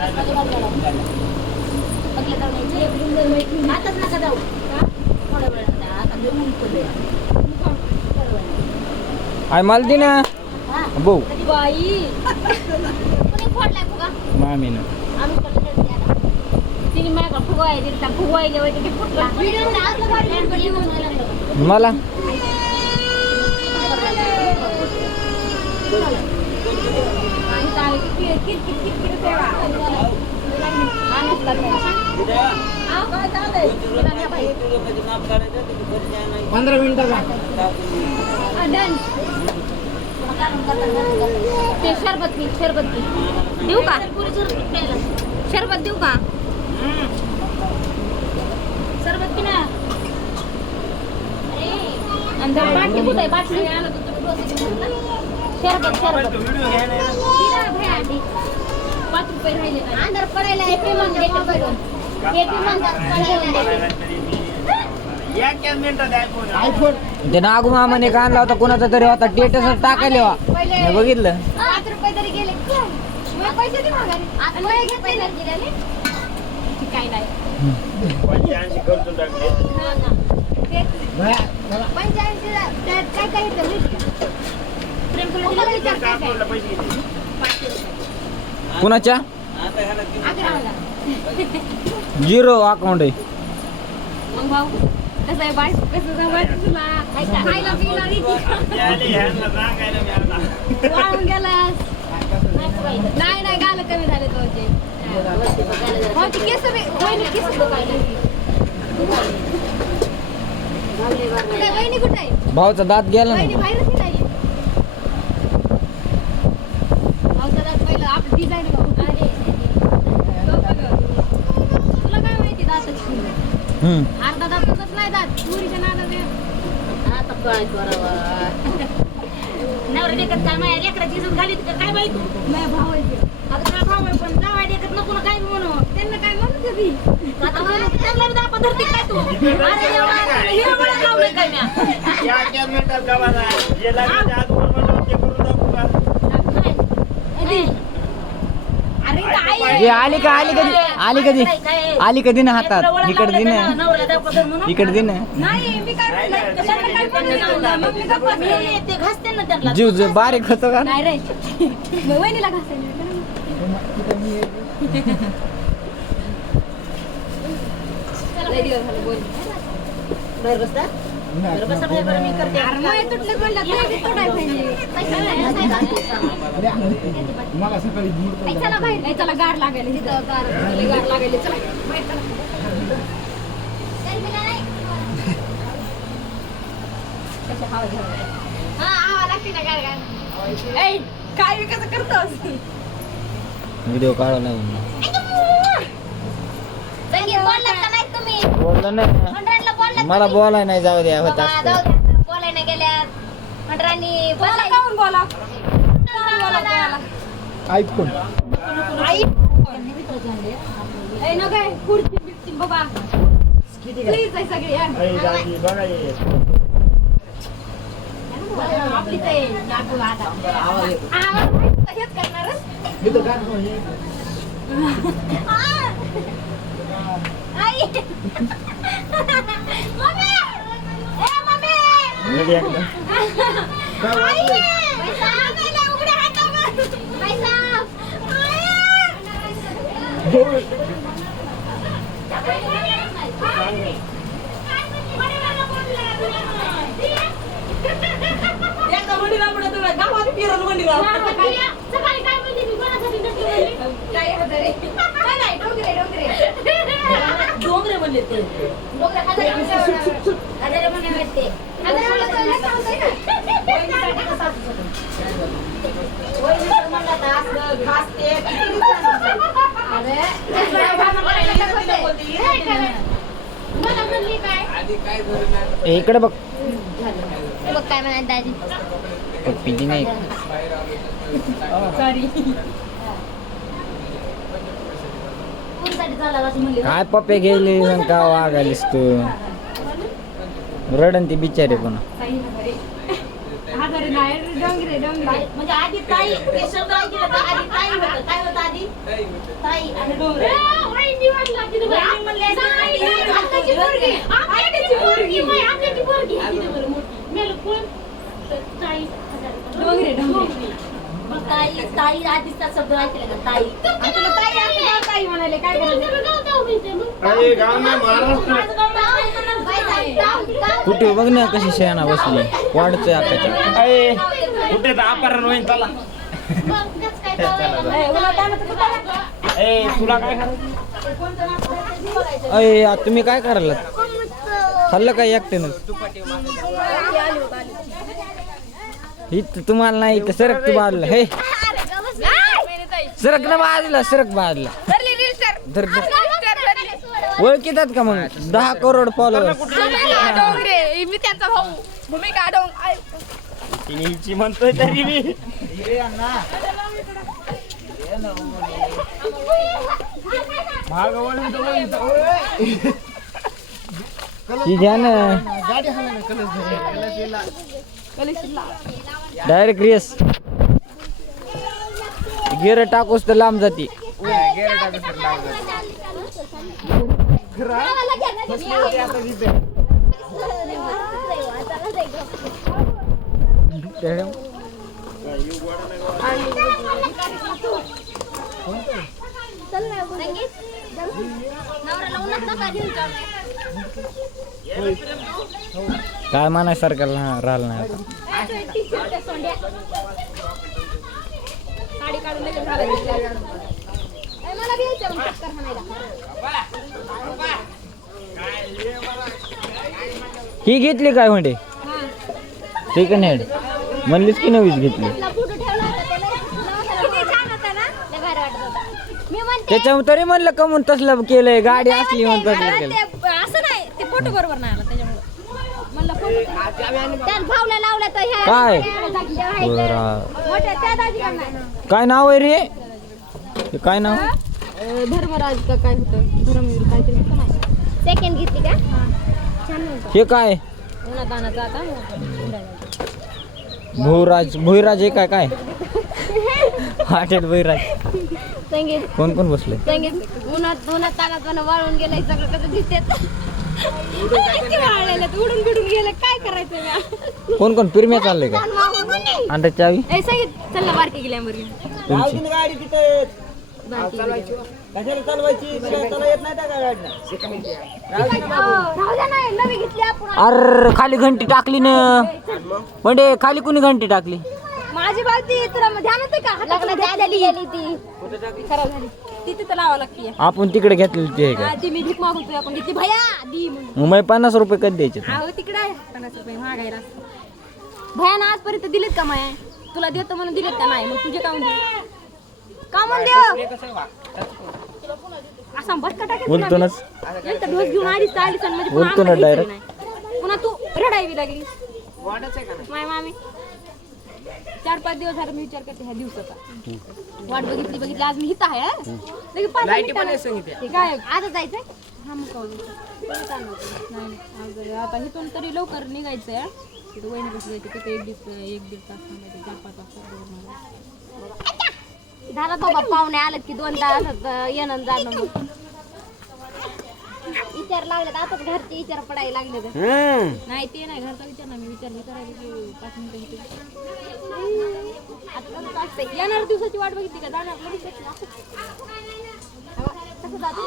आताच नका जाऊ थोड्या वेळात आता आय मला दे ना भाऊ बाई कोणी फोडलाय फुगा मामीनं आम्ही तिने माझ्याकडे फुगा आहे तिला फुगवायला वगैरे ते फुटला मला ते शरबत देऊ का शरबत देऊ का सरबत पिना अंदर बाटली कुठे आहे बाटली शरबत ₹5 राहिले अंदर पडायला ते नागू मामाने का आणला होता कोणाचा तरी होता टेटस टाकायला मी बघितलं ₹5 तरी गेले पैसे दे माघारी आता काय नाही 85 खर्चून टाकले. कुणाच्या 0 अकाउंट आहे मग भाऊ कसं आहे बाय कसं जवळ तुला खायला पिला वाळून गेलास नाही गालं कमी झाले तुझे केस वहिनी कुठे आहे भाऊचा दात गेला वहिनी ना बाहेरच नाही भाऊचा दात पहिलं आपलं डिझाईन तुला काय माहिती दाताची अर्धा दात तुझंच नाही दात पुरीच्या नादाने आता काय करावा नवरा देखत काय माझ्या लेकराची इज्जत घालीत का काय बाई तू माझ्या भाऊ आहे आता काय भाऊ आहे पण जावाय देखत नको ना काय म्हणू त्यांना काय म्हणू कधी आता मला त्यांना बी दापा धरती काय तू अरे हे मला लावलंय काय म्या या कॅबिनेटात गावाला जे लागले आज वर म्हणलं ते करून दाखवू का? अरे काय हे आली कधी ना हातात इकडे दे ना नवरा दापा धर म्हणून इकडे दे ना नाही मी काय म्हणलं कशाला काय म्हणलं मग मी गप्पा ते घासते ना त्यांना जीव बारीक होतो का नाही रे वहिनीला घासायला चला गार लागायला गार लागायला चला काय कसं करतोस व्हिडिओ काढायला लागून बोललं नाही मला बोलाय नाही जाऊ द्या होत बोलाय नाही गेल्यात मंडरांनी बोला ऐकून न काय खुर्ची बिर्ची बाबा प्लीज आहे सगळी आई दादी बघा ये. आपलीच आहे नाटू आता हेच करणारच आई मम्मी ए मम्मी रेडी एकदा. आई पैसा आणायला उघड्या हातावर पैसा एकदा मंडीला पुढे तुला गावात फिरल मंडीला सकाळी काय म्हणते मी कोणासाठी नसली म्हणली काय होतं रे काय नाही डोंगरे डोंगरे म्हणले ते डोंगरे हजार म्हणे वाटते मला म्हणली काय इकडे बघ बघ काय म्हणाल दादी पप्पीची नाही सॉरी कोणसाठी झाला असं म्हणली काय पप्पे गेली का वागायलीस तू रडन ती बिचारे पण हजार म्हणजे आधी ताई ते शब्द ऐकलं तर आधी ताई होतं. काय होतं आधी? ताई आणि डोंगरे. वहिनी म्हणले असते, आत्याची पोरगी. आत्याची पोरगी. आत्याची पोरगी. मेलं कोण? ताई. डोंगरे. मग ताई आधीचा शब्द ऐकला का ताई? आणि तुला ताई म्हणाले काय करायचं? अरे गाव नाही महाराष्ट्र. कुठे बघ ना कशी शहाणा बसली वाढतोय आताच्या. अरे कुठे तर अपहरण होईल चला. ए तुला काय करायचं? अय तुम्ही काय करायला खाल्लं काय एकट्यानं? इथं तुम्हाला नाही इथं सरक तू बाजूला. हे सरक ना बाजूला, सरक बाजूला. धर धर. ओळखीतात का मग 10 करोड फॉलोअर्स? मी त्यांचा भाऊ भूमिका डोंग. तिने हिची म्हणतोय तरी मी. ही घ्या ना डायरेक्ट रेस. गेर टाकूस तर लांब जाती. काय म्हणायसारखं राहिलं नाही आता. ही घेतली काय म्हणते? सेकंड हँड म्हणलीच की नवीच घेतली. त्याच्यामुळे तरी म्हणलं कमून तसलं केलंय. गाडी असली म्हणतात केलं. असं नाही ते फोटो बरोबर नाही आला त्याच्यामुळे म्हणलं फोटो त्यात भावला लावला तर ह्या काय? काय नाव आहे रे? हे काय नाव? धर्मराज का काय होतं? धर्मवीर काहीतरी होतं नाही. सेकंड घेतली का? छान होतं. हे काय? उन्हात आणायचं आता भुईराज. भुईराज हे काय काय? हॉटेल भुईराज. संगीत कोण कोण बसले? संगीत उन्हात तानात वाळून गेलंय सगळं कसं दिसत. उडून बिडून गेलं काय करायचं? कोण कोण पिरम्या चालले का? अंडा चावी संगीत चल बारकी गेल्या मरी तुमची. गाडी तिथे चालवायची त्याला येत नाही त्या नवी घेतली आपण. अर खाली घंटी टाकली ना. म्हणजे खाली कुणी घंटी टाकली? माझी बाबती तुला ध्यान का लग्नात झाली गेली ती खराब झाली ती तिथं लावा लागते. आपण तिकडे घेतलेली ती आहे का? ती मी भीक मागतोय आपण किती भया दी म्हणून. मग 50 रुपये कधी द्यायचे? अहो तिकडे 50 रुपये महागायला भयानं आजपर्यंत दिलेत का माया? तुला देतो म्हणून दिलेत का नाही? मग तुझे काऊन दे कामून देव असा बटका टाकेल बोलतोनच नंतर ढोस घेऊन आलीच आलीच म्हणजे बोलतो ना डायरेक्ट. पुन्हा तू रडायवी लागली माय मामी. 4-5 दिवस झाले मी विचार करते ह्या दिवसाचा. वाट बघितली आज मी हित आहे. काय आता जायचंय? हा मग नाही आता इथून तरी लवकर निघायचंय. तिथे वहिनी बसली जायची तिथे एक दीड तास थांबायचं. 4-5 वाजता झाला तो बाप पाहुणे आलं की 2 तास येणं जाणं. मग विचार लागले आता घरचे विचार पडायला लागले तर नाही ते नाही घरचा विचार नाही. मी विचार करायला 5 मिनिटं येणार दिवसाची वाट बघितली का? जाणार कसं जातो